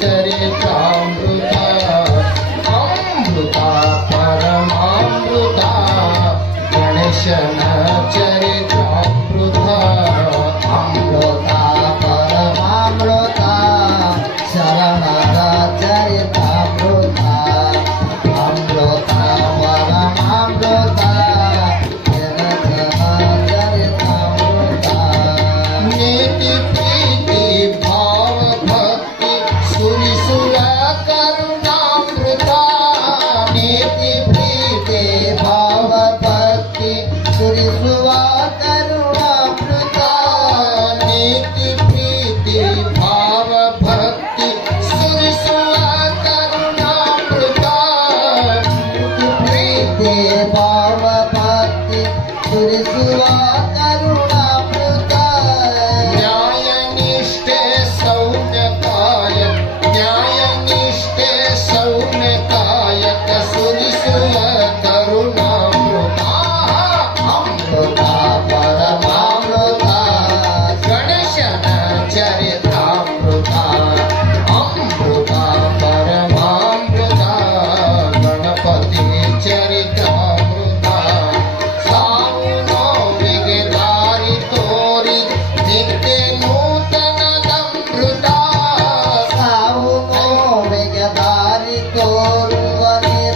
चरितामृता अमृता परमामृता गणेशरितामृता अमृता করুণা Yeah.